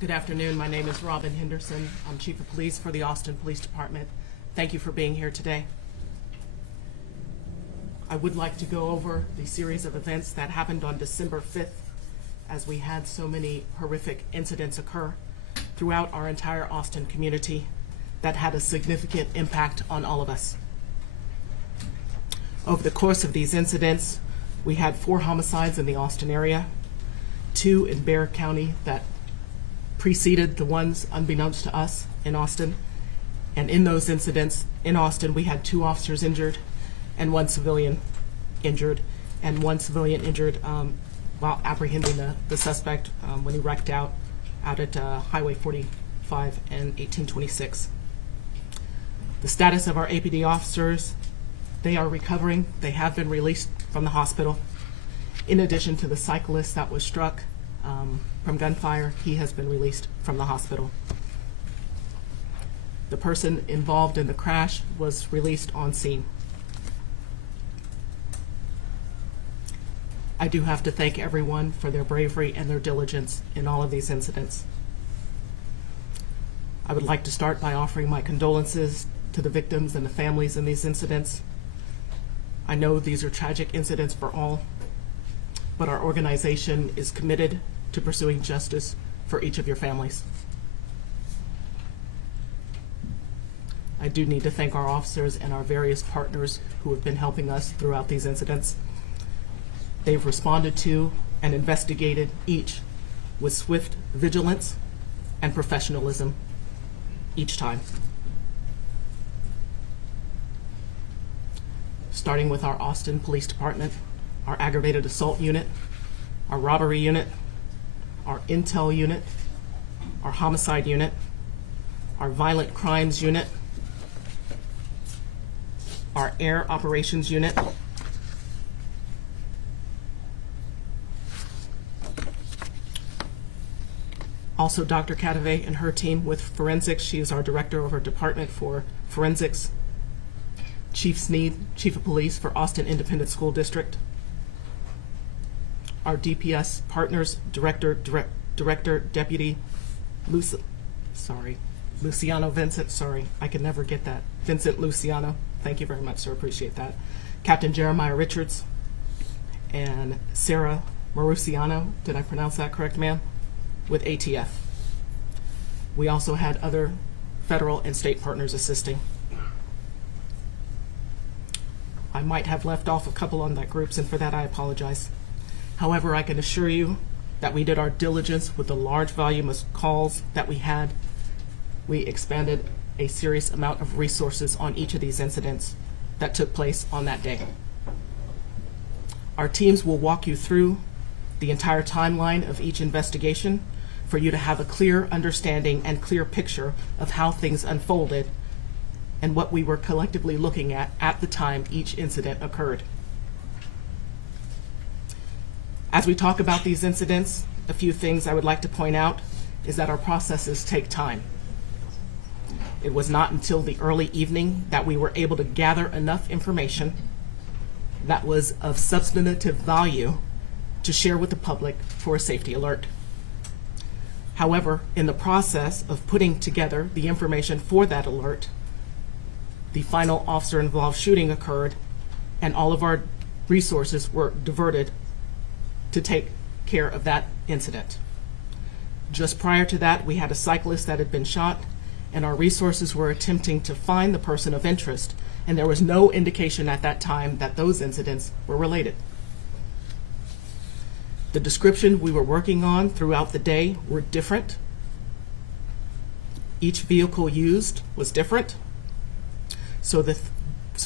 Good afternoon. My name is Robin Henderson. I'm Chief of Police for the Austin Police Department. Thank you for being here today. I would like to go over the series of events that happened on December 5th, as we had so many horrific incidents occur throughout our entire Austin community that had a significant impact on all of us. Over the course of these incidents, we had 4 homicides in the Austin area, 2 in Bexar County that preceded the ones unbeknownst to us in Austin. And in those incidents in Austin, we had 2 officers injured and 1 civilian injured, while apprehending the suspect when he wrecked out at Highway 45 and 1826. The status of our APD officers: they are recovering. They have been released from the hospital. In addition to the cyclist that was struck from gunfire, he has been released from the hospital. The person involved in the crash was released on scene. I do have to thank everyone for their bravery and their diligence in all of these incidents. I would like to start by offering my condolences to the victims and the families in these incidents. I know these are tragic incidents for all, but our organization is committed to pursuing justice for each of your families. I do need to thank our officers and our various partners who have been helping us throughout these incidents. They've responded to and investigated each with swift vigilance and professionalism each time. Starting with our Austin Police Department, our aggravated assault unit, our robbery unit, our intel unit, our homicide unit, our violent crimes unit, our air operations unit, also Dr. Catave and her team with forensics. She is our director of our department for forensics. Chief Sneed, Chief of Police for Austin Independent School District. Our DPS partners, Director, Deputy Luciano Vincent, I can never get that. Vincent Luciano, thank you very much, sir, appreciate that. Captain Jeremiah Richards and Sarah Maruciano, did I pronounce that correct, ma'am? With ATF. We also had other federal and state partners assisting. I might have left off a couple on that groups, and for that I apologize. However, I can assure you that we did our diligence with the large volume of calls that we had. We expanded a serious amount of resources on each of these incidents that took place on that day. Our teams will walk you through the entire timeline of each investigation for you to have a clear understanding and clear picture of how things unfolded and what we were collectively looking at the time each incident occurred. As we talk about these incidents, a few things I would like to point out is that our processes take time. It was not until the early evening that we were able to gather enough information that was of substantive value to share with the public for a safety alert. However, in the process of putting together the information for that alert, the final officer-involved shooting occurred, and all of our resources were diverted to take care of that incident. Just prior to that, we had a cyclist that had been shot, and our resources were attempting to find the person of interest, and there was no indication at that time that those incidents were related. The description we were working on throughout the day were different. Each vehicle used was different. So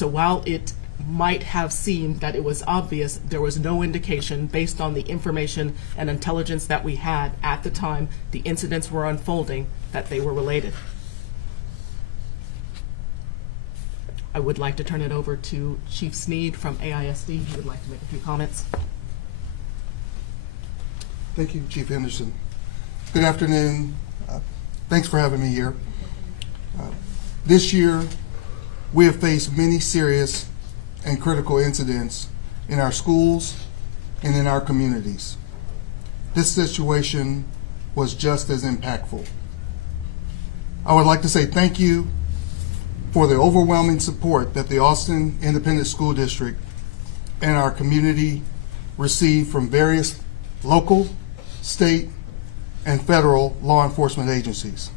while it might have seemed that it was obvious, there was no indication based on the information and intelligence that we had at the time the incidents were unfolding that they were related. I would like to turn it over to Chief Sneed from AISD, who would like to make a few comments. Thank you, Chief Henderson. Good afternoon. Thanks for having me here. This year, we have faced many serious and critical incidents in our schools and in our communities. This situation was just as impactful. I would like to say thank you for the overwhelming support that the Austin Independent School District and our community received from various local, state, and federal law enforcement agencies.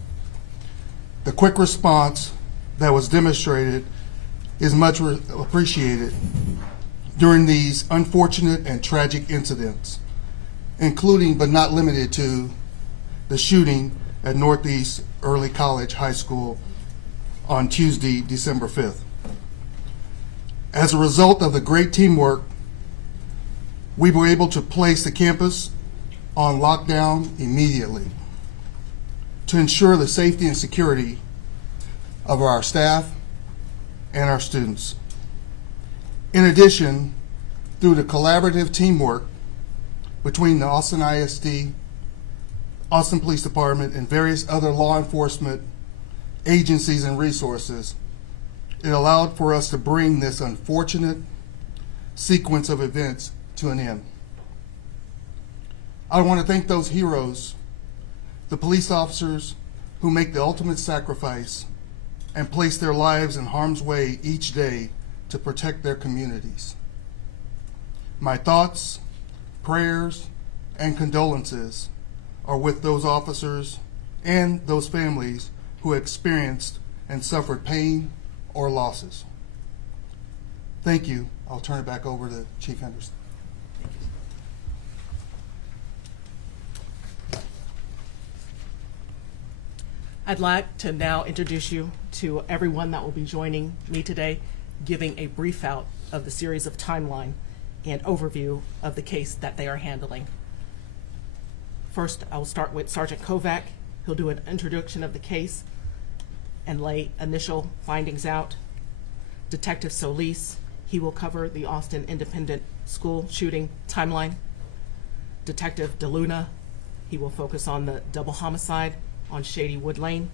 The quick response that was demonstrated is much appreciated during these unfortunate and tragic incidents, including but not limited to the shooting at Northeast Early College High School on Tuesday, December 5th. As a result of the great teamwork, we were able to place the campus on lockdown immediately to ensure the safety and security of our staff and our students. In addition, through the collaborative teamwork between the Austin ISD, Austin Police Department, and various other law enforcement agencies and resources, it allowed for us to bring this unfortunate sequence of events to an end. I want to thank those heroes, the police officers who make the ultimate sacrifice and place their lives in harm's way each day to protect their communities. My thoughts, prayers, and condolences are with those officers and those families who experienced and suffered pain or losses. Thank you. I'll turn it back over to Chief Henderson. I'd like to now introduce you to everyone that will be joining me today, giving a brief out of the series of timeline and overview of the case that they are handling. First, I will start with Sergeant Kovac. He'll do an introduction of the case and lay initial findings out. Detective Solis, he will cover the Austin Independent School shooting timeline. Detective DeLuna, he will focus on the double homicide on Shadywood Lane.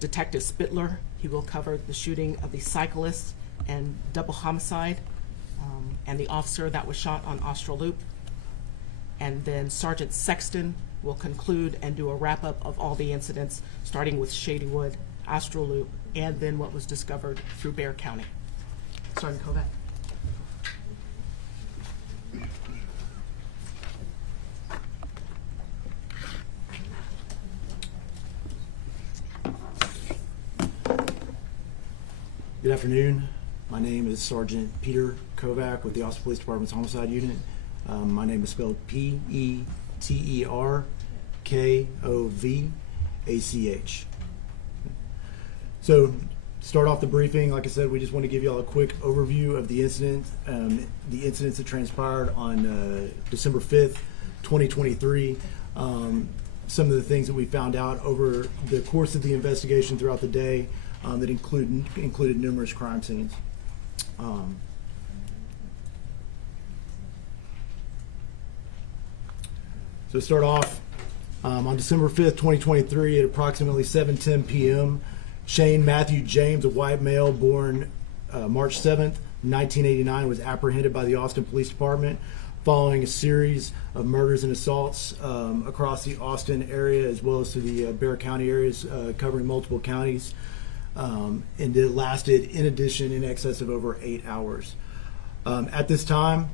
Detective Spittler, he will cover the shooting of the cyclist and double homicide and the officer that was shot on Austral Loop. And then Sergeant Sexton will conclude and do a wrap-up of all the incidents, starting with Shadywood, Austral Loop, and then what was discovered through Bexar County. Sergeant Kovac. Good afternoon. My name is Sergeant Peter Kovac with the Austin Police Department's Homicide Unit. My name is spelled Peterkovach. So, start off the briefing. Like I said, we just want to give you all a quick overview of the incident. The incidents that transpired on December 5th, 2023. Some of the things that we found out over the course of the investigation throughout the day that included numerous crime scenes. So start off on December 5th, 2023 at approximately 7:10 p.m. Shane Matthew James, a white male born March 7th, 1989, was apprehended by the Austin Police Department following a series of murders and assaults across the Austin area as well as to the Bexar County areas, covering multiple counties. And it lasted, in addition, in excess of over 8 hours. At this time,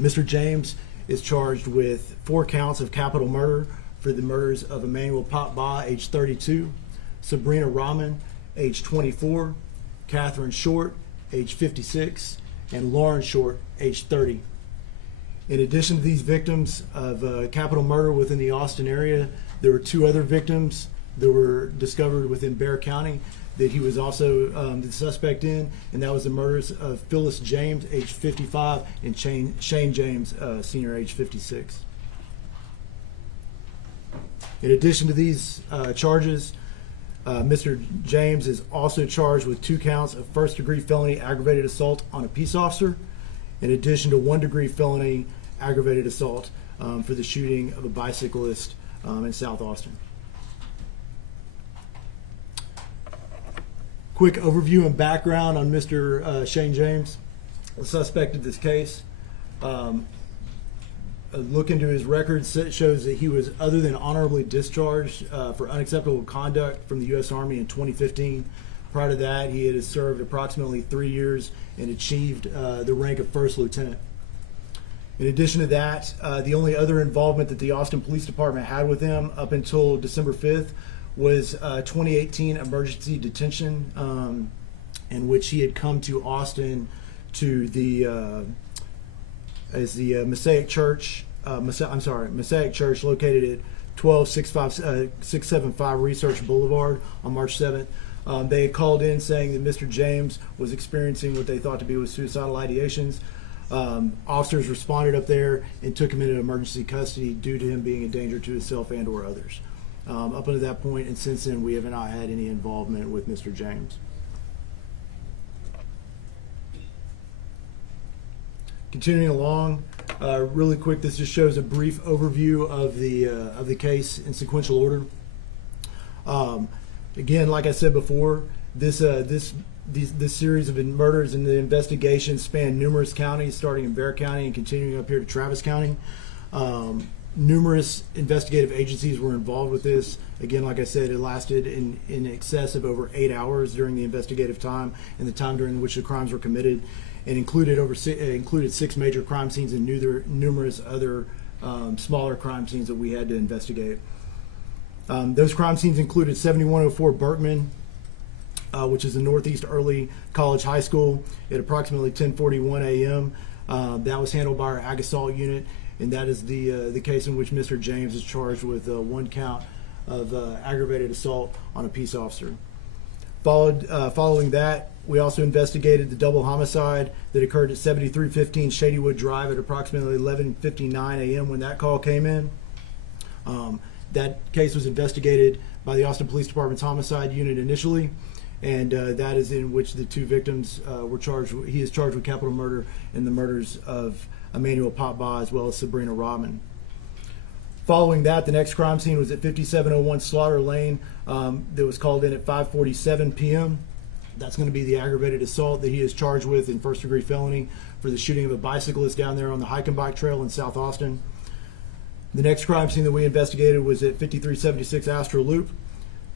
Mr. James is charged with 4 counts of capital murder for the murders of Emmanuel Potba, age 32, Sabrina Rahman, age 24, Catherine Short, age 56, and Lauren Short, age 30. In addition to these victims of capital murder within the Austin area, there were 2 other victims that were discovered within Bexar County that he was also the suspect in, and that was the murders of Phyllis James, age 55, and Shane James, senior, age 56. In addition to these charges, Mr. James is also charged with 2 counts of first-degree felony aggravated assault on a peace officer, in addition to 1-degree felony aggravated assault for the shooting of a bicyclist in South Austin. Quick overview and background on Mr. Shane James, the suspect of this case. A look into his record shows that he was other than honorably discharged for unacceptable conduct from the U.S. Army in 2015. Prior to that, he had served approximately 3 years and achieved the rank of first lieutenant. In addition to that, the only other involvement that the Austin Police Department had with him up until December 5th was 2018 emergency detention, in which he had come to Austin to the Mosaic Church. Mosaic Church, located at 12675 Research Boulevard on March 7th. They had called in saying that Mr. James was experiencing what they thought to be suicidal ideations. Officers responded up there and took him into emergency custody due to him being a danger to himself and or others. Up until that point, and since then, we have not had any involvement with Mr. James. Continuing along, really quick, this just shows a brief overview of the case in sequential order. Again, like I said before, this series of murders and the investigation span numerous counties, starting in Bexar County and continuing up here to Travis County. Numerous investigative agencies were involved with this. Again, like I said, it lasted in excess of over 8 hours during the investigative time and the time during which the crimes were committed. It included 6 major crime scenes and numerous other smaller crime scenes that we had to investigate. Those crime scenes included 7104 Berkman, which is the Northeast Early College High School, at approximately 10:41 a.m. That was handled by our Ag Assault unit, and that is the case in which Mr. James is charged with 1 count of aggravated assault on a peace officer. Following that, we also investigated the double homicide that occurred at 7315 Shadywood Drive at approximately 11:59 a.m. when that call came in. That case was investigated by the Austin Police Department's homicide unit initially, and that is in which the 2 victims were charged. He is charged with capital murder in the murders of Emmanuel Popba as well as Sabrina Rodman. Following that, the next crime scene was at 5701 Slaughter Lane that was called in at 5:47 p.m. That's going to be the aggravated assault that he is charged with in first-degree felony for the shooting of a bicyclist down there on the hike and bike trail in South Austin. The next crime scene that we investigated was at 5376 Astro Loop.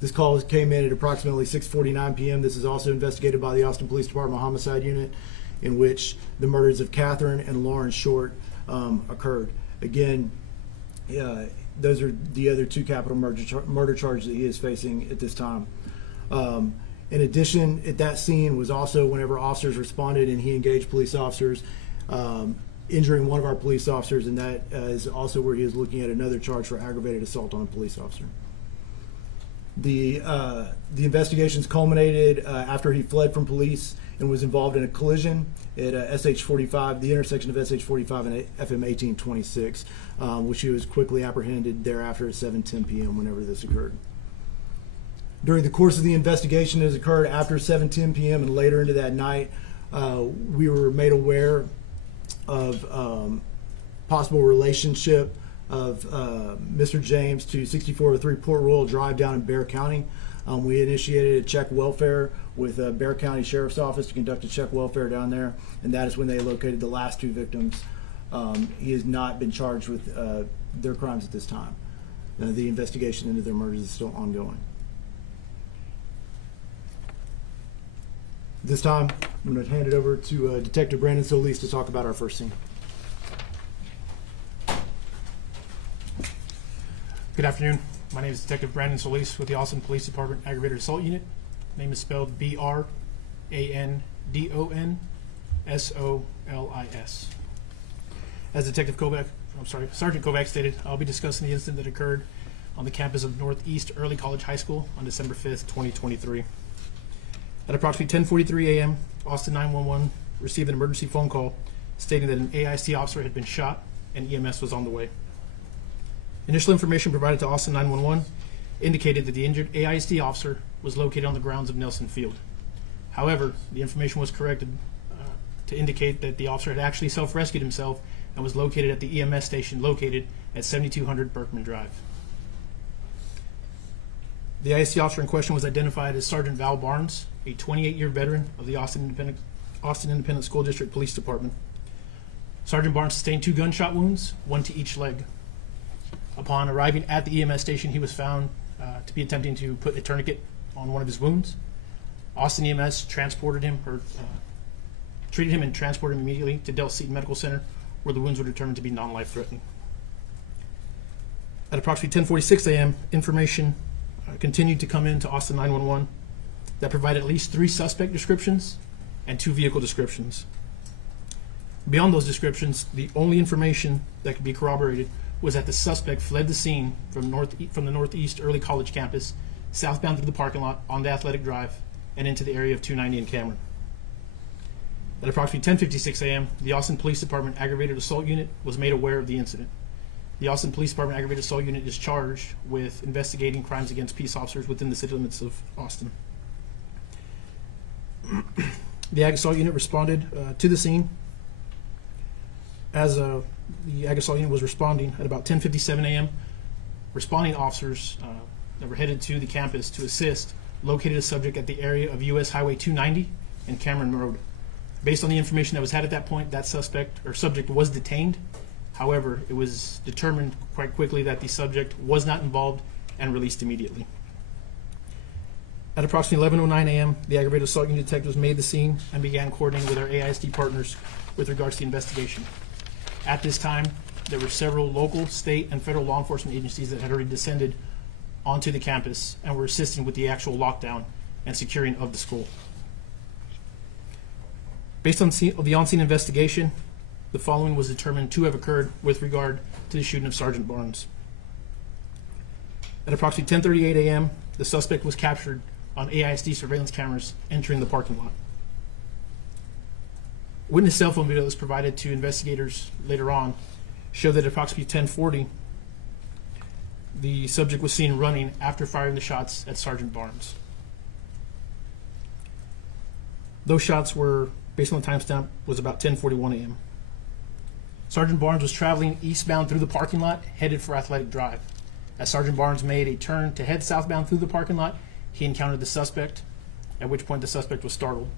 This call came in at approximately 6:49 p.m. This is also investigated by the Austin Police Department Homicide Unit, in which the murders of Catherine and Lauren Short occurred. Again, those are the other 2 capital murder charges that he is facing at this time. In addition, at that scene was also whenever officers responded and he engaged police officers, injuring one of our police officers, and that is also where he is looking at another charge for aggravated assault on a police officer. The investigations culminated after he fled from police and was involved in a collision at SH-45, the intersection of SH-45 and FM 1826, which he was quickly apprehended thereafter at 7:10 p.m. whenever this occurred. During the course of the investigation that has occurred after 7:10 p.m. and later into that night, we were made aware of possible relationship of Mr. James to 6403 Port Royal Drive down in Bexar County. We initiated a check welfare with Bexar County Sheriff's Office to conduct a check welfare down there, and that is when they located the last 2 victims. He has not been charged with their crimes at this time. The investigation into their murders is still ongoing. This time, I'm going to hand it over to Detective Brandon Solis to talk about our first scene. Good afternoon. My name is Detective Brandon Solis with the Austin Police Department Aggravated Assault Unit. Name is spelled BRANDONSOLIS. As Sergeant Kovac stated, I'll be discussing the incident that occurred on the campus of Northeast Early College High School on December 5th, 2023. At approximately 10:43 a.m., Austin 911 received an emergency phone call stating that an AISD officer had been shot and EMS was on the way. Initial information provided to Austin 911 indicated that the injured AISD officer was located on the grounds of Nelson Field. However, the information was corrected to indicate that the officer had actually self-rescued himself and was located at the EMS station located at 7200 Berkman Drive. The AISD officer in question was identified as Sergeant Val Barnes, a 28-year veteran of the Austin Independent School District Police Department. Sergeant Barnes sustained 2 gunshot wounds, 1 to each leg. Upon arriving at the EMS station, he was found to be attempting to put a tourniquet on one of his wounds. Austin EMS transported him, treated him and transported him immediately to Del Seaton Medical Center, where the wounds were determined to be non-life-threatening. At approximately 10:46 a.m., information continued to come in to Austin 911 that provided at least 3 suspect descriptions and 2 vehicle descriptions. Beyond those descriptions, the only information that could be corroborated was that the suspect fled the scene from the Northeast Early College campus, southbound through the parking lot on the Athletic Drive, and into the area of 290 and Cameron. At approximately 10:56 a.m., the Austin Police Department Aggravated Assault Unit was made aware of the incident. The Austin Police Department Aggravated Assault Unit is charged with investigating crimes against peace officers within the city limits of Austin. The Ag Assault Unit responded to the scene. As the Ag Assault Unit was responding at about 10:57 a.m., responding officers that were headed to the campus to assist located a subject at the area of U.S. Highway 290 and Cameron Road. Based on the information that was had at that point, that subject was detained. However, it was determined quite quickly that the subject was not involved and released immediately. At approximately 11:09 a.m., the Aggravated Assault Unit detectives made the scene and began coordinating with our AISD partners with regards to the investigation. At this time, there were several local, state, and federal law enforcement agencies that had already descended onto the campus and were assisting with the actual lockdown and securing of the school. Based on the on-scene investigation, the following was determined to have occurred with regard to the shooting of Sergeant Barnes. At approximately 10:38 a.m., the suspect was captured on AISD surveillance cameras entering the parking lot. Witness cell phone video that was provided to investigators later on showed that at approximately 10:40, the subject was seen running after firing the shots at Sergeant Barnes. Those shots were, based on the timestamp, was about 10:41 a.m. Sergeant Barnes was traveling eastbound through the parking lot, headed for Athletic Drive. As Sergeant Barnes made a turn to head southbound through the parking lot, he encountered the suspect, at which point the suspect was startled.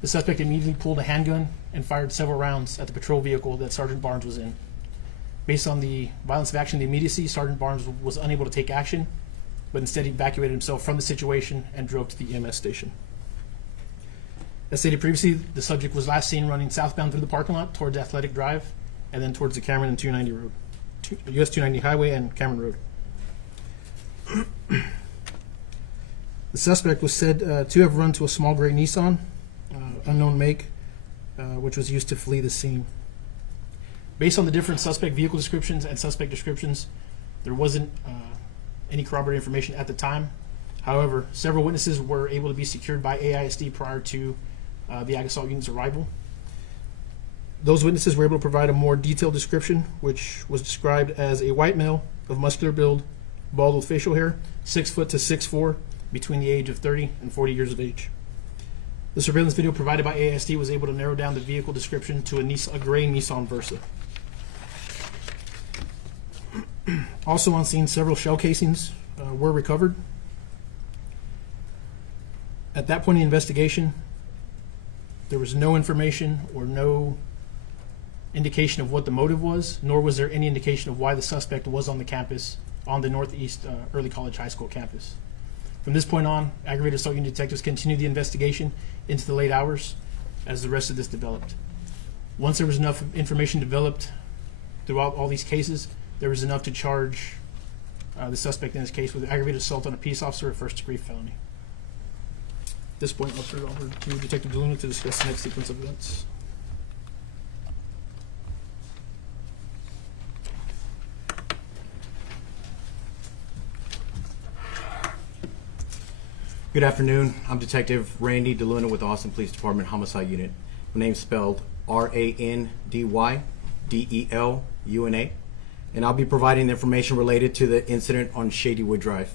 The suspect immediately pulled a handgun and fired several rounds at the patrol vehicle that Sergeant Barnes was in. Based on the violence of action and the immediacy, Sergeant Barnes was unable to take action, but instead he evacuated himself from the situation and drove to the EMS station. As stated previously, the subject was last seen running southbound through the parking lot towards Athletic Drive and then towards the Cameron and 290 road, US 290 Highway and Cameron Road. The suspect was said to have run to a small gray Nissan, unknown make, which was used to flee the scene. Based on the different suspect vehicle descriptions and suspect descriptions, there wasn't any corroborating information at the time. However, several witnesses were able to be secured by AISD prior to the Ag Assault Unit's arrival. Those witnesses were able to provide a more detailed description, which was described as a white male of muscular build, bald with facial hair, 6 foot to 6'4", between the age of 30 and 40 years of age. The surveillance video provided by AISD was able to narrow down the vehicle description to a gray Nissan Versa. Also on scene, several shell casings were recovered. At that point in the investigation, there was no information or no indication of what the motive was, nor was there any indication of why the suspect was on the campus, on the Northeast Early College High School campus. From this point on, Aggravated Assault Unit detectives continued the investigation into the late hours as the rest of this developed. Once there was enough information developed throughout all these cases, there was enough to charge the suspect in this case with aggravated assault on a peace officer, a first-degree felony. At this point, I'll turn it over to Detective DeLuna to discuss the next sequence of events. Good afternoon. I'm Detective Randy DeLuna with the Austin Police Department Homicide Unit. My name's spelled R-A-N-D-Y-D-E-L-U-N-A, and I'll be providing information related to the incident on Shadywood Drive.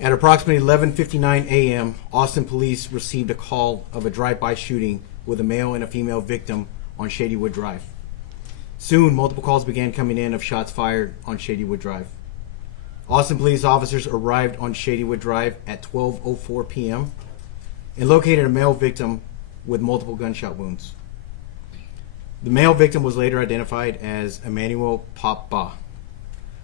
At approximately 11:59 a.m., Austin Police received a call of a drive-by shooting with a male and a female victim on Shadywood Drive. Soon, multiple calls began coming in of shots fired on Shadywood Drive. Austin police officers arrived on Shadywood Drive at 12:04 p.m. and located a male victim with multiple gunshot wounds. The male victim was later identified as Emmanuel Papa.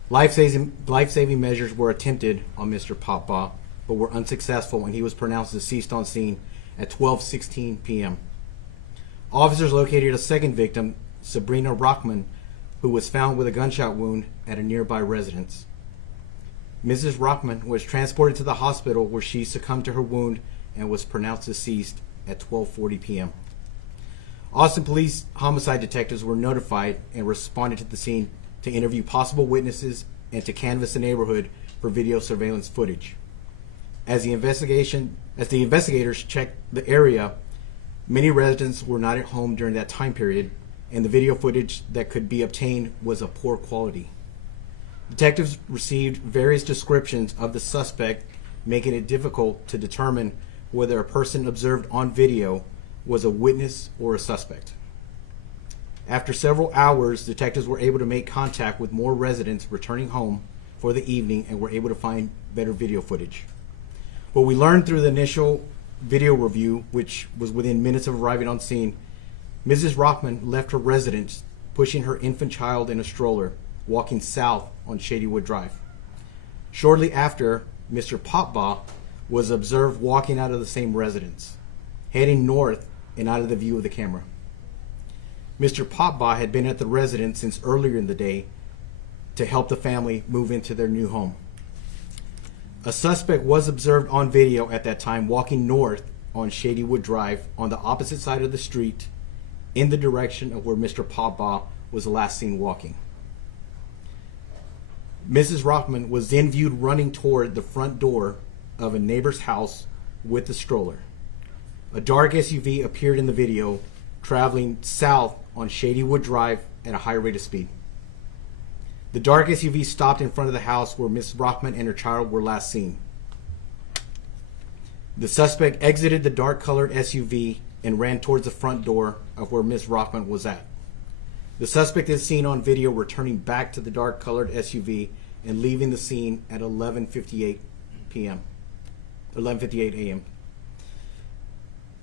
Life-saving measures were attempted on Mr. Papa, but were unsuccessful, and he was pronounced deceased on scene at 12:16 p.m. Officers located a second victim, Sabrina Rockman, who was found with a gunshot wound at a nearby residence. Mrs. Rockman was transported to the hospital where she succumbed to her wound and was pronounced deceased at 12:40 p.m. Austin Police homicide detectives were notified and responded to the scene to interview possible witnesses and to canvass the neighborhood for video surveillance footage. As the investigators checked the area, many residents were not at home during that time period, and the video footage that could be obtained was of poor quality. Detectives received various descriptions of the suspect, making it difficult to determine whether a person observed on video was a witness or a suspect. After several hours, detectives were able to make contact with more residents returning home for the evening and were able to find better video footage. What we learned through the initial video review, which was within minutes of arriving on scene, Mrs. Rockman left her residence pushing her infant child in a stroller, walking south on Shadywood Drive. Shortly after, Mr. Papa was observed walking out of the same residence, heading north and out of the view of the camera. Mr. Papa had been at the residence since earlier in the day to help the family move into their new home. A suspect was observed on video at that time walking north on Shadywood Drive on the opposite side of the street in the direction of where Mr. Papa was last seen walking. Mrs. Rockman was then viewed running toward the front door of a neighbor's house with the stroller. A dark SUV appeared in the video, traveling south on Shadywood Drive at a high rate of speed. The dark SUV stopped in front of the house where Ms. Rockman and her child were last seen. The suspect exited the dark-colored SUV and ran towards the front door of where Ms. Rockman was at. The suspect is seen on video returning back to the dark-colored SUV and leaving the scene at 11:58 a.m.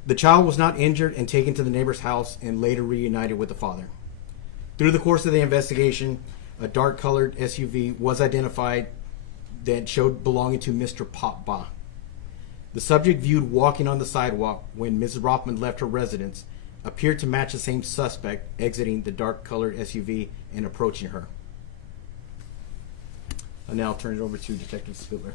The child was not injured and taken to the neighbor's house and later reunited with the father. Through the course of the investigation, a dark-colored SUV was identified that showed belonging to Mr. Papa. The subject viewed walking on the sidewalk when Mrs. Rockman left her residence appeared to match the same suspect exiting the dark-colored SUV and approaching her. I'll now turn it over to Detective Spittler.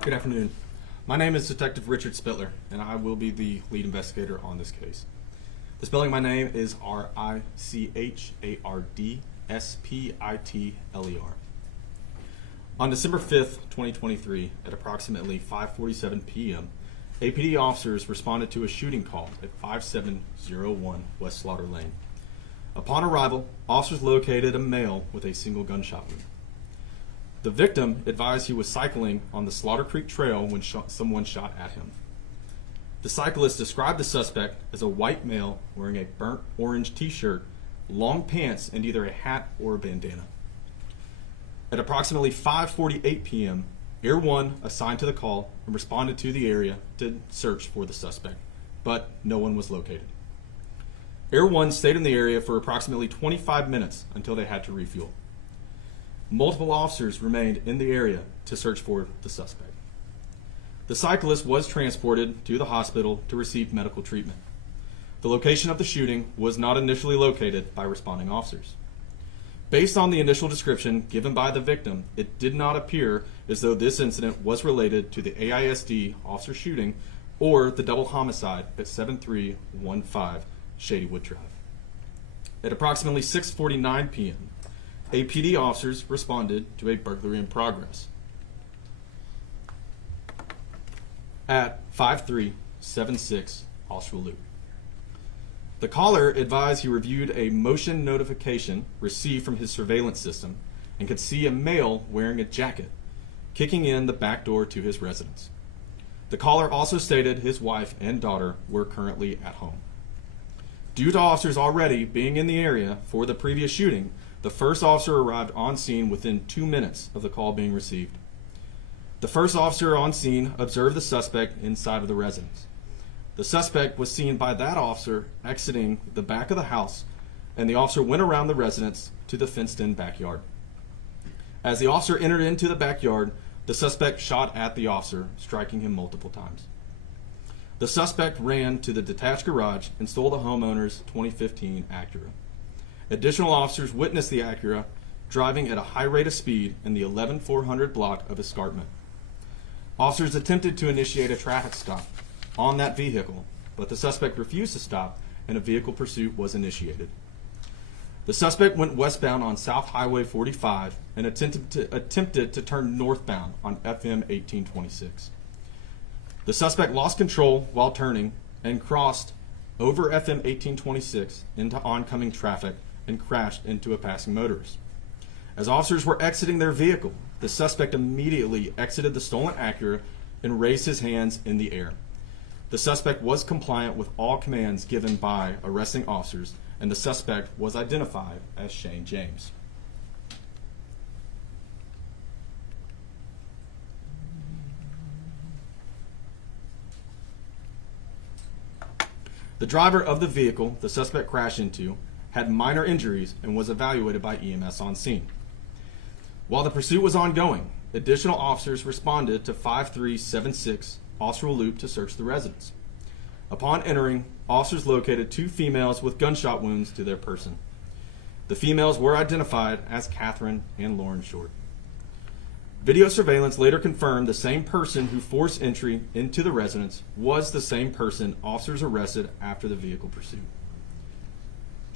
Good afternoon. My name is Detective Richard Spittler, and I will be the lead investigator on this case. The spelling of my name is Richardspitler. On December 5th, 2023, at approximately 5:47 p.m., APD officers responded to a shooting call at 5701 West Slaughter Lane. Upon arrival, officers located a male with a single gunshot wound. The victim advised he was cycling on the Slaughter Creek Trail when someone shot at him. The cyclist described the suspect as a white male wearing a burnt orange t-shirt, long pants, and either a hat or a bandana. At approximately 5:48 p.m., Air 1 assigned to the call and responded to the area to search for the suspect, but no one was located. Air 1 stayed in the area for approximately 25 minutes until they had to refuel. Multiple officers remained in the area to search for the suspect. The cyclist was transported to the hospital to receive medical treatment. The location of the shooting was not initially located by responding officers. Based on the initial description given by the victim, it did not appear as though this incident was related to the AISD officer shooting or the double homicide at 7315 Shadywood Drive. At approximately 6:49 p.m., APD officers responded to a burglary in progress. At 5376 Austral Loop. The caller advised he reviewed a motion notification received from his surveillance system and could see a male wearing a jacket kicking in the back door to his residence. The caller also stated his wife and daughter were currently at home. Due to officers already being in the area for the previous shooting, The first officer arrived on scene within 2 minutes of the call being received. The first officer on scene observed the suspect inside of the residence. The suspect was seen by that officer exiting the back of the house, and the officer went around the residence to the fenced-in backyard. As the officer entered into the backyard, the suspect shot at the officer, striking him multiple times. The suspect ran to the detached garage and stole the homeowner's 2015 Acura. Additional officers witnessed the Acura driving at a high rate of speed in the 11400 block of Escarpment. Officers attempted to initiate a traffic stop on that vehicle, but the suspect refused to stop and a vehicle pursuit was initiated. The suspect went westbound on South Highway 45 and attempted to turn northbound on FM 1826. The suspect lost control while turning and crossed over FM 1826 into oncoming traffic and crashed into a passing motorist. As officers were exiting their vehicle, the suspect immediately exited the stolen Acura and raised his hands in the air. The suspect was compliant with all commands given by arresting officers, and the suspect was identified as Shane James. The driver of the vehicle the suspect crashed into had minor injuries and was evaluated by EMS on scene. While the pursuit was ongoing, additional officers responded to 5376 Austral Loop to search the residence. Upon entering, officers located 2 females with gunshot wounds to their person. The females were identified as Catherine and Lauren Short. Video surveillance later confirmed the same person who forced entry into the residence was the same person officers arrested after the vehicle pursuit.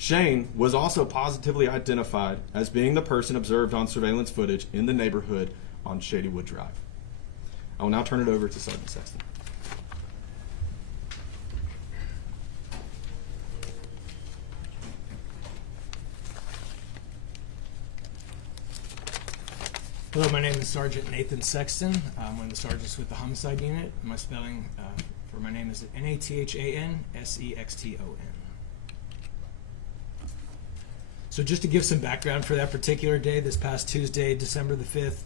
Shane was also positively identified as being the person observed on surveillance footage in the neighborhood on Shadywood Drive. I will now turn it over to Sergeant Sexton. Hello, my name is Sergeant Nathan Sexton. I'm one of the sergeants with the homicide unit. My spelling for my name is Nathansexton. So just to give some background for that particular day, this past Tuesday, December the 5th,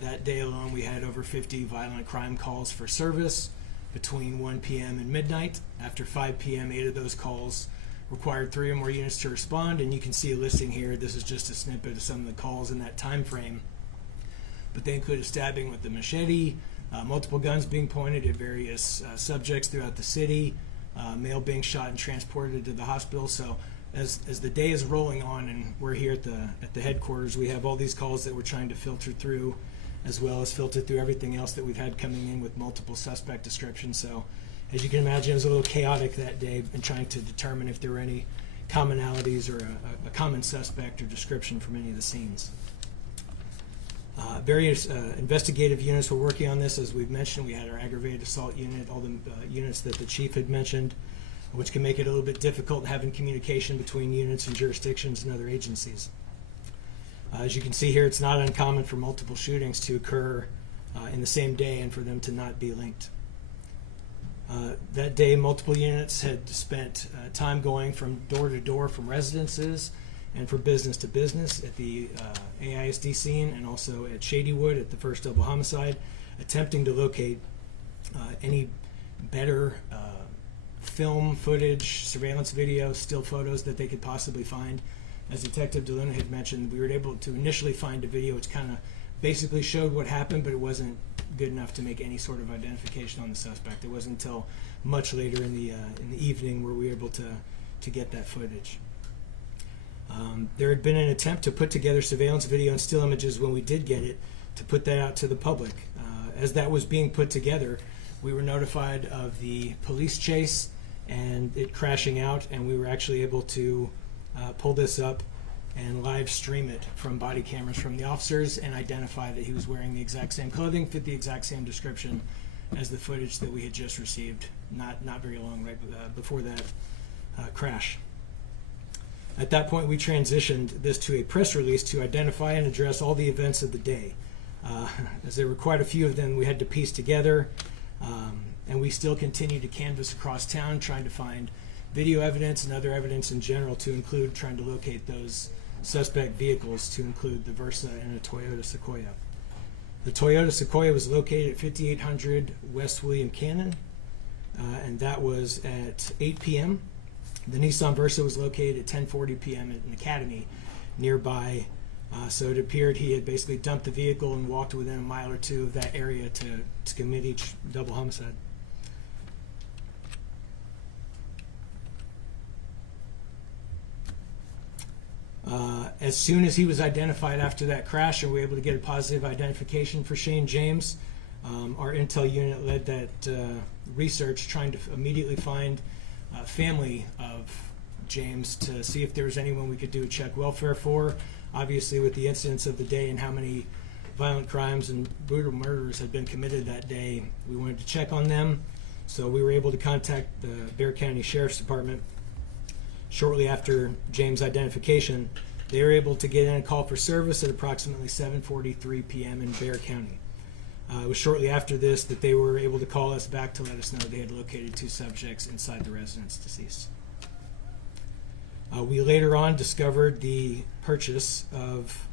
that day alone we had over 50 violent crime calls for service between 1 p.m. and midnight. After 5 p.m., 8 of those calls required 3 or more units to respond, and you can see a listing here. This is just a snippet of some of the calls in that time frame. But they included stabbing with the machete, multiple guns being pointed at various subjects throughout the city, male being shot and transported to the hospital. So as the day is rolling on and we're here at the headquarters, we have all these calls that we're trying to filter through, as well as filter through everything else that we've had coming in with multiple suspect descriptions. So as you can imagine, it was a little chaotic that day in trying to determine if there were any commonalities or a common suspect or description from any of the scenes. Various investigative units were working on this. As we've mentioned, we had our aggravated assault unit, all the units that the chief had mentioned, which can make it a little bit difficult having communication between units and jurisdictions and other agencies. As you can see here, it's not uncommon for multiple shootings to occur in the same day and for them to not be linked. That day, multiple units had spent time going from door to door from residences and from business to business at the AISD scene and also at Shadywood at the first double homicide, attempting to locate any better film footage, surveillance video, still photos that they could possibly find. As Detective DeLuna had mentioned, we were able to initially find a video which kind of basically showed what happened, but it wasn't good enough to make any sort of identification on the suspect. It wasn't until much later in the evening where we were able to get that footage. There had been an attempt to put together surveillance video and still images when we did get it, to put that out to the public. As that was being put together, we were notified of the police chase and it crashing out, and we were actually able to pull this up and live stream it from body cameras from the officers and identify that he was wearing the exact same clothing, fit the exact same description as the footage that we had just received not very long before that crash. At that point, we transitioned this to a press release to identify and address all the events of the day. As there were quite a few of them we had to piece together, and we still continue to canvass across town trying to find video evidence and other evidence in general to include trying to locate those suspect vehicles, to include the Versa and a Toyota Sequoia. The Toyota Sequoia was located at 5800 West William Cannon, and that was at 8 p.m. The Nissan Versa was located at 10:40 p.m. at an academy nearby. So it appeared he had basically dumped the vehicle and walked within a mile or two of that area to commit each double homicide. As soon as he was identified after that crash, and we were able to get a positive identification for Shane James, our intel unit led that research, trying to immediately find family of James to see if there was anyone we could do a check welfare for. Obviously, with the incidents of the day and how many violent crimes and brutal murders had been committed that day, we wanted to check on them. So we were able to contact the Bexar County Sheriff's Department. Shortly after James' identification, they were able to get in a call for service at approximately 7:43 p.m. in Bexar County. It was shortly after this that they were able to call us back to let us know they had located 2 subjects inside the residence deceased. We later on discovered the purchase of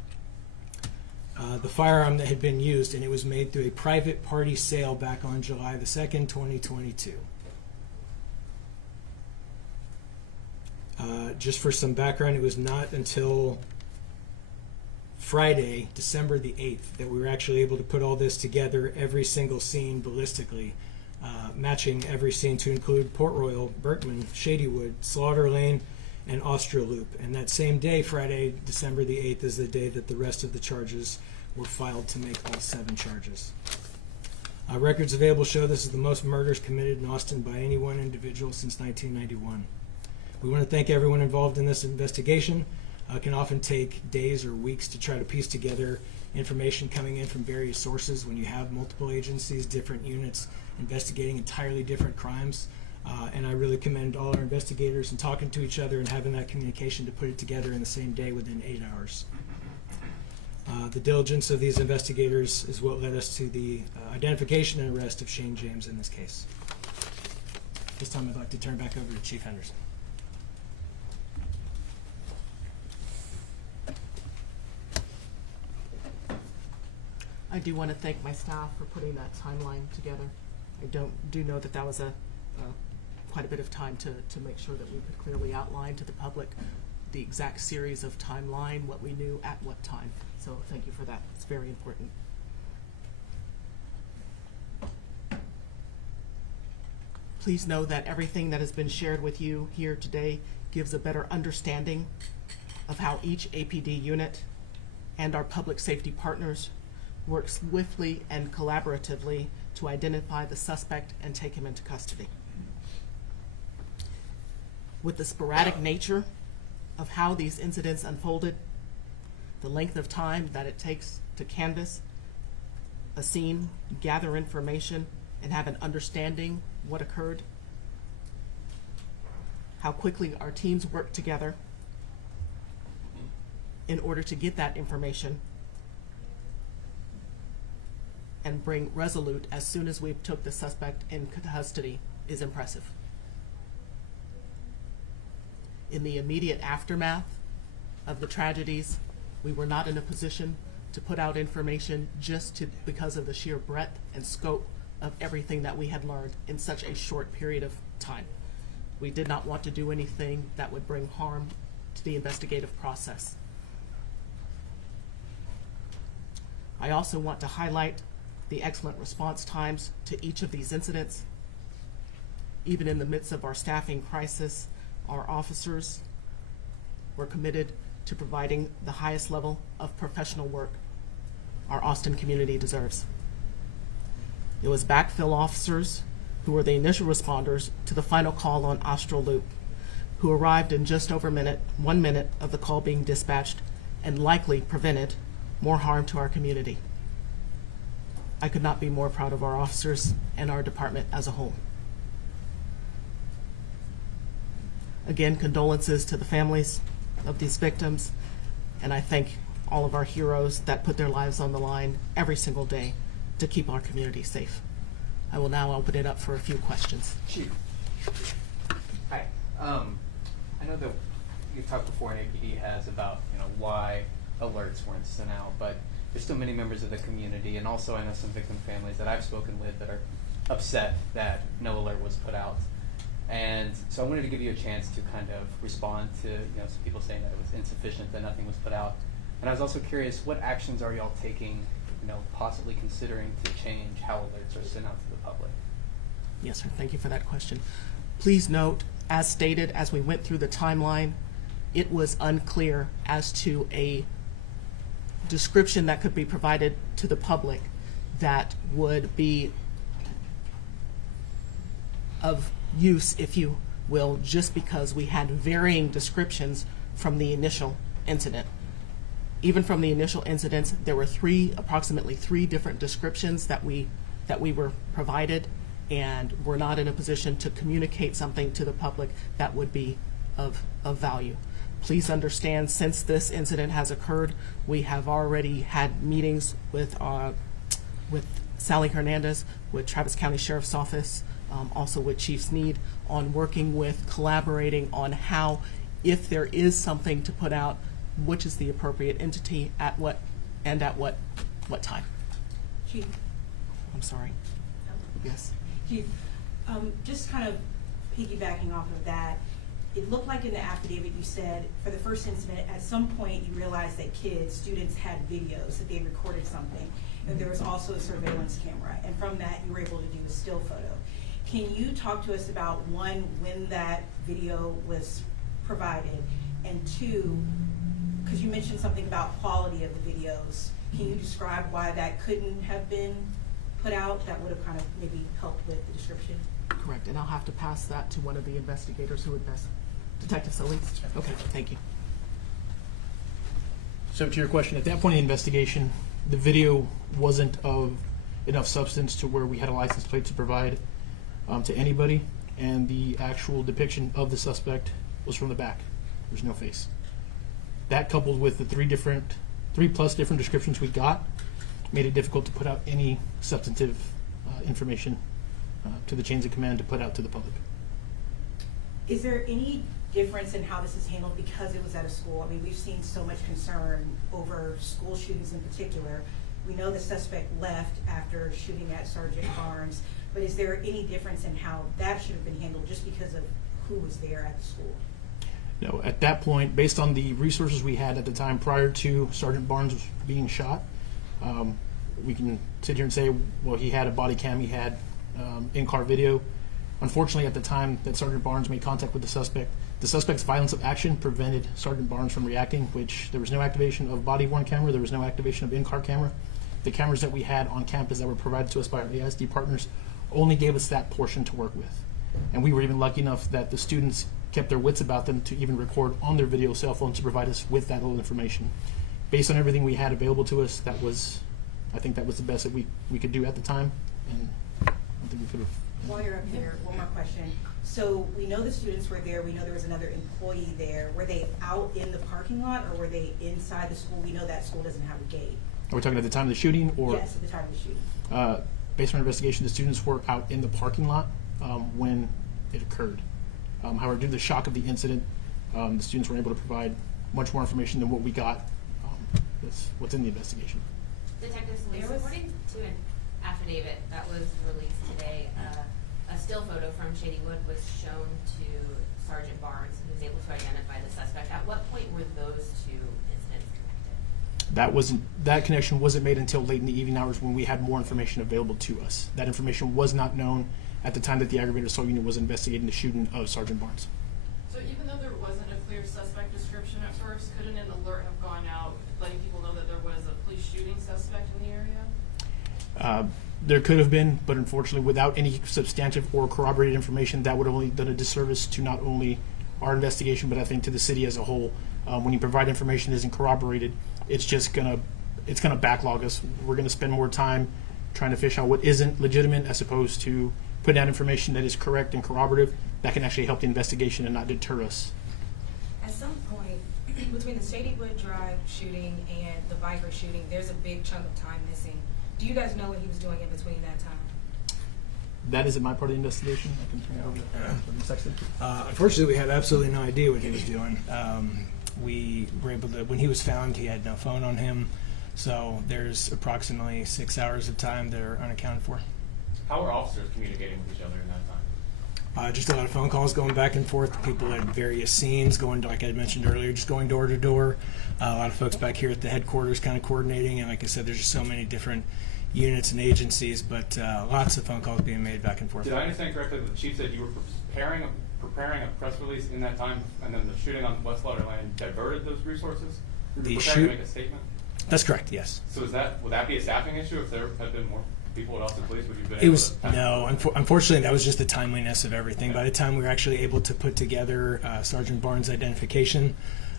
the firearm that had been used, and it was made through a private party sale back on July the 2nd, 2022. Just for some background, it was not until Friday, December the 8th, that we were actually able to put all this together, every single scene ballistically, matching every scene to include Port Royal, Berkman, Shadywood, Slaughter Lane, and Austria Loop. And that same day, Friday, December the 8th, is the day that the rest of the charges were filed to make all 7 charges. Records available show this is the most murders committed in Austin by any one individual since 1991. We want to thank everyone involved in this investigation. It can often take days or weeks to try to piece together information coming in from various sources when you have multiple agencies, different units investigating entirely different crimes. And I really commend all our investigators and talking to each other and having that communication to put it together in the same day within 8 hours. The diligence of these investigators is what led us to the identification and arrest of Shane James in this case. This time I'd like to turn back over to Chief Henderson. I do want to thank my staff for putting that timeline together. I do know that was quite a bit of time to make sure that we could clearly outline to the public the exact series of timeline, what we knew at what time. So thank you for that. It's very important. Please know that everything that has been shared with you here today gives a better understanding of how each APD unit and our public safety partners work swiftly and collaboratively to identify the suspect and take him into custody. With the sporadic nature of how these incidents unfolded, the length of time that it takes to canvass a scene, gather information, and have an understanding what occurred, how quickly our teams work together in order to get that information and bring Resolute as soon as we took the suspect in custody is impressive. In the immediate aftermath of the tragedies, we were not in a position to put out information because of the sheer breadth and scope of everything that we had learned in such a short period of time. We did not want to do anything that would bring harm to the investigative process. I also want to highlight the excellent response times to each of these incidents. Even in the midst of our staffing crisis, our officers were committed to providing the highest level of professional work our Austin community deserves. It was backfill officers who were the initial responders to the final call on Austral Loop, who arrived in just over 1 minute of the call being dispatched and likely prevented more harm to our community. I could not be more proud of our officers and our department as a whole. Again, condolences to the families of these victims, and I thank all of our heroes that put their lives on the line every single day to keep our community safe. I will now open it up for a few questions. Chief. Hi. I know that you've talked before, and APD has, about why alerts weren't sent out, but there's still many members of the community, and also I know some victim families that I've spoken with that are upset that no alert was put out. And so I wanted to give you a chance to kind of respond to some people saying that it was insufficient, that nothing was put out. And I was also curious, what actions are y'all taking, possibly considering to change how alerts are sent out to the public? Yes, sir. Thank you for that question. Please note, as stated, as we went through the timeline, it was unclear as to a description that could be provided to the public that would be of use, if you will, just because we had varying descriptions from the initial incident. Even from the initial incidents, there were approximately three different descriptions that we were provided, and we're not in a position to communicate something to the public that would be of value. Please understand, since this incident has occurred, we have already had meetings with Sally Hernandez, with Travis County Sheriff's Office, also with Chief Sneed, on working with, collaborating on how, if there is something to put out, which is the appropriate entity, at what time. Chief. I'm sorry. Yes. Chief, just kind of piggybacking off of that, it looked like in the affidavit you said for the first incident, at some point you realized that students had videos, that they recorded something, and there was also a surveillance camera, and from that you were able to do a still photo. Can you talk to us about, one, when that video was provided, and two, because you mentioned something about quality of the videos, can you describe why that couldn't have been put out? That would have kind of maybe helped with the description. Correct, and I'll have to pass that to one of the investigators who would best. Detective Solis? Okay, thank you. So to your question, at that point in the investigation, the video wasn't of enough substance to where we had a license plate to provide to anybody, and the actual depiction of the suspect was from the back. There's no face. That, coupled with the three plus different descriptions we got, made it difficult to put out any substantive information to the chains of command to put out to the public. Is there any difference in how this is handled because it was at a school? I mean, we've seen so much concern over school shootings in particular. We know the suspect left after shooting at Sergeant Barnes, but is there any difference in how that should have been handled just because of who was there at the school? No, at that point, based on the resources we had at the time prior to Sergeant Barnes being shot, we can sit here and say, well, he had a body cam, he had in-car video. Unfortunately, at the time that Sergeant Barnes made contact with the suspect's violence of action prevented Sergeant Barnes from reacting, which there was no activation of body-worn camera, there was no activation of in-car camera. The cameras that we had on campus that were provided to us by our AISD partners only gave us that portion to work with. And we were even lucky enough that the students kept their wits about them to even record on their video cell phones to provide us with that little information. Based on everything we had available to us, I think that was the best that we could do at the time, and I think we could have. While you're up here, one more question. So we know the students were there, we know there was another employee there. Were they out in the parking lot or were they inside the school? We know that school doesn't have a gate. Are we talking at the time of the shooting, or? Yes, at the time of the shooting. Based on our investigation, the students were out in the parking lot when it occurred. However, due to the shock of the incident, the students were able to provide much more information than what we got. That's what's in the investigation. Detective Solis, according to an affidavit that was released today, a still photo from Shadywood was shown to Sergeant Barnes, who was able to identify the suspect. At what point were those two incidents connected? That connection wasn't made until late in the evening hours when we had more information available to us. That information was not known at the time that the aggravated assault unit was investigating the shooting of Sergeant Barnes. So even though there wasn't a clear suspect description at first, couldn't an alert have gone out letting people know that there was a police shooting suspect in the area? There could have been, but unfortunately, without any substantive or corroborated information, that would have only done a disservice to not only our investigation, but I think to the city as a whole. When you provide information that isn't corroborated, it's gonna backlog us. We're gonna spend more time trying to fish out what isn't legitimate, as opposed to putting out information that is correct and corroborative that can actually help the investigation and not deter us. At some point, between the Shadywood Drive shooting and the biker shooting, there's a big chunk of time missing. Do you guys know what he was doing in between that time? That isn't my part of the investigation. I can turn it over to Ms. Sexton. Unfortunately, we had absolutely no idea what he was doing. We were able to, when he was found, he had no phone on him. So there's approximately 6 hours of time that are unaccounted for. How are officers communicating with each other in that time? Just a lot of phone calls going back and forth. People at various scenes going, like I mentioned earlier, just going door to door. A lot of folks back here at the headquarters kind of coordinating. And like I said, there's just so many different units and agencies, but lots of phone calls being made back and forth. Did I understand correctly that the chief said you were preparing a press release in that time, and then the shooting on West Slaughter Lane diverted those resources? You were preparing to make a statement? That's correct, yes. So would that be a staffing issue if there had been more people at Austin Police? Would you have been It was, no, unfortunately, that was just the timeliness of everything. By the time we were actually able to put together Sergeant Barnes' identification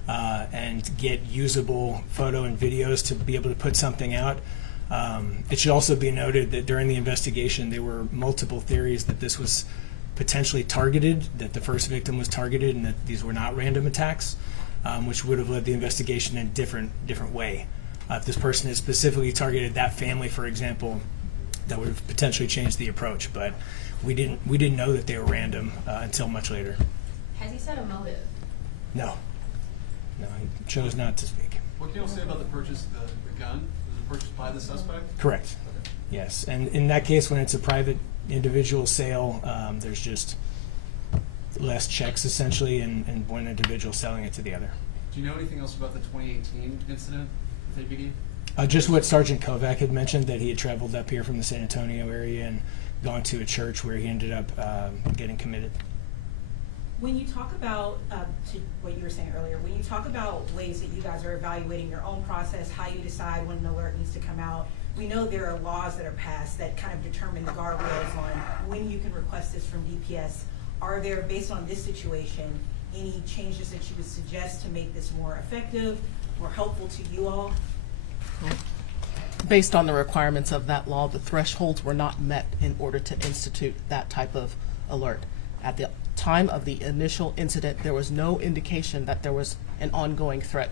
and get usable photo and videos to be able to put something out, it should also be noted that during the investigation, there were multiple theories that this was potentially targeted, that the first victim was targeted, and that these were not random attacks, which would have led the investigation in a different way. If this person had specifically targeted that family, for example, that would have potentially changed the approach. But we didn't know that they were random until much later. Has he said a motive? No, he chose not to speak. What can you say about the purchase of the gun? Was it purchased by the suspect? Correct. Okay. Yes, and in that case, when it's a private individual sale, there's just less checks essentially, and one individual selling it to the other. Do you know anything else about the 2018 incident with APD? Just what Sergeant Kovac had mentioned, that he had traveled up here from the San Antonio area and gone to a church where he ended up getting committed. When you talk about, to what you were saying earlier, when you talk about ways that you guys are evaluating your own process, how you decide when an alert needs to come out, we know there are laws that are passed that kind of determine the guardrails on when you can request this from DPS. Are there, based on this situation, any changes that you would suggest to make this more effective or helpful to you all? Based on the requirements of that law, the thresholds were not met in order to institute that type of alert. At the time of the initial incident, there was no indication that there was an ongoing threat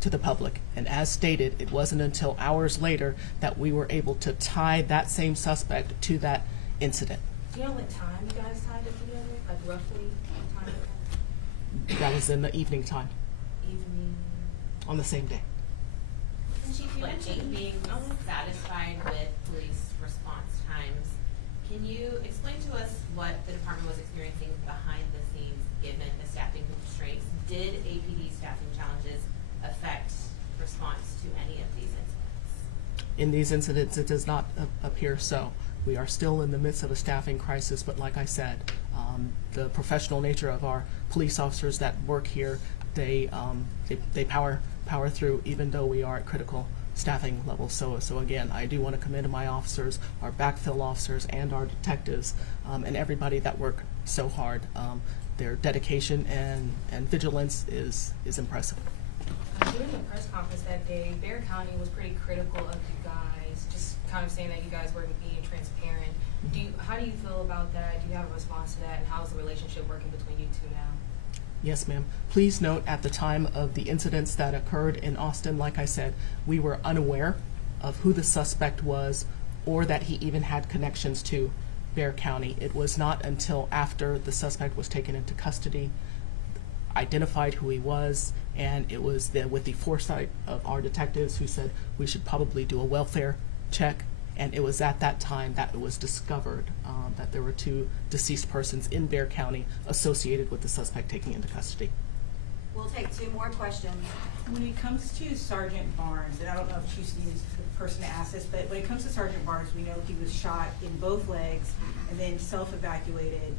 to the public. And as stated, it wasn't until hours later that we were able to tie that same suspect to that incident. Do you know what time you guys tied it together? Like roughly what time it was? That was in the evening time, Evening. on the same day. Chief, you mentioned being satisfied with police response times. Can you explain to us what the department was experiencing behind the scenes given the staffing constraints? Did APD staffing challenges affect response to any of these incidents? In these incidents, it does not appear so. We are still in the midst of a staffing crisis, but like I said, the professional nature of our police officers that work here, they power through, even though we are at critical staffing levels. So again, I do want to commend my officers, our backfill officers, and our detectives, and everybody that work so hard. Their dedication and vigilance is impressive. During the press conference that day, Bexar County was pretty critical of you guys, just kind of saying that you guys were being transparent. How do you feel about that? Do you have a response to that? And how is the relationship working between you two now? Yes, ma'am. Please note, at the time of the incidents that occurred in Austin, like I said, we were unaware of who the suspect was or that he even had connections to Bexar County. It was not until after the suspect was taken into custody, identified who he was, and it was with the foresight of our detectives who said we should probably do a welfare check, and it was at that time that it was discovered that there were two deceased persons in Bexar County associated with the suspect taking into custody. We'll take two more questions. When it comes to Sergeant Barnes, and I don't know if Chief Steve is the person to ask this, but when it comes to Sergeant Barnes, we know he was shot in both legs and then self-evacuated.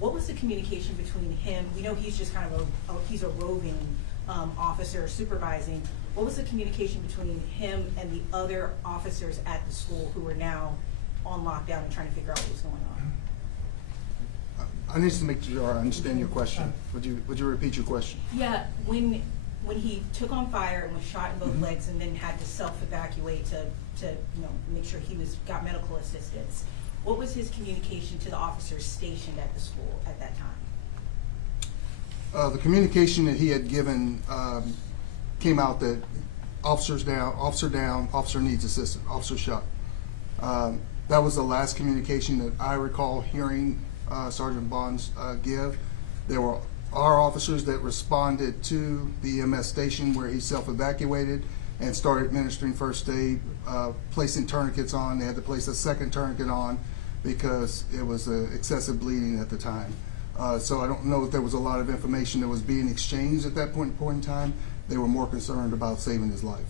What was the communication between him? We know he's just kind of he's a roving officer supervising. What was the communication between him and the other officers at the school who are now on lockdown and trying to figure out what was going on? I need to make sure I understand your question. Would you repeat your question? Yeah, when he took on fire and was shot in both legs and then had to self-evacuate to make sure he got medical assistance, what was his communication to the officers stationed at the school at that time? The communication that he had given came out that officer down, officer needs assistance, officer shot. That was the last communication that I recall hearing Sergeant Bonds give. There were our officers that responded to the EMS station where he self-evacuated and started administering first aid, placing tourniquets on. They had to place a second tourniquet on because it was excessive bleeding at the time. So I don't know if there was a lot of information that was being exchanged at that point in time. They were more concerned about saving his life.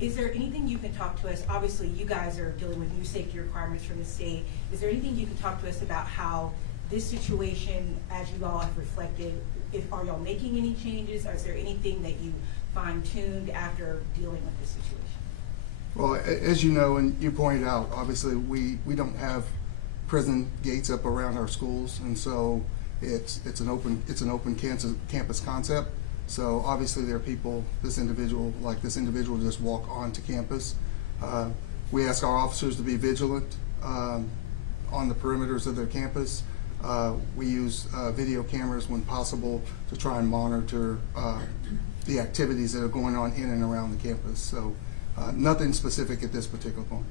Is there anything you can talk to us? Obviously, you guys are dealing with new safety requirements from the state. Is there anything you can talk to us about how this situation, as you all have reflected, are y'all making any changes? Or is there anything that you fine-tuned after dealing with this situation? Well, as you know, and you pointed out, obviously we don't have prison gates up around our schools, and so it's an open campus concept. So obviously there are people, this individual just walk onto campus. We ask our officers to be vigilant on the perimeters of their campus. We use video cameras when possible to try and monitor the activities that are going on in and around the campus. So nothing specific at this particular point.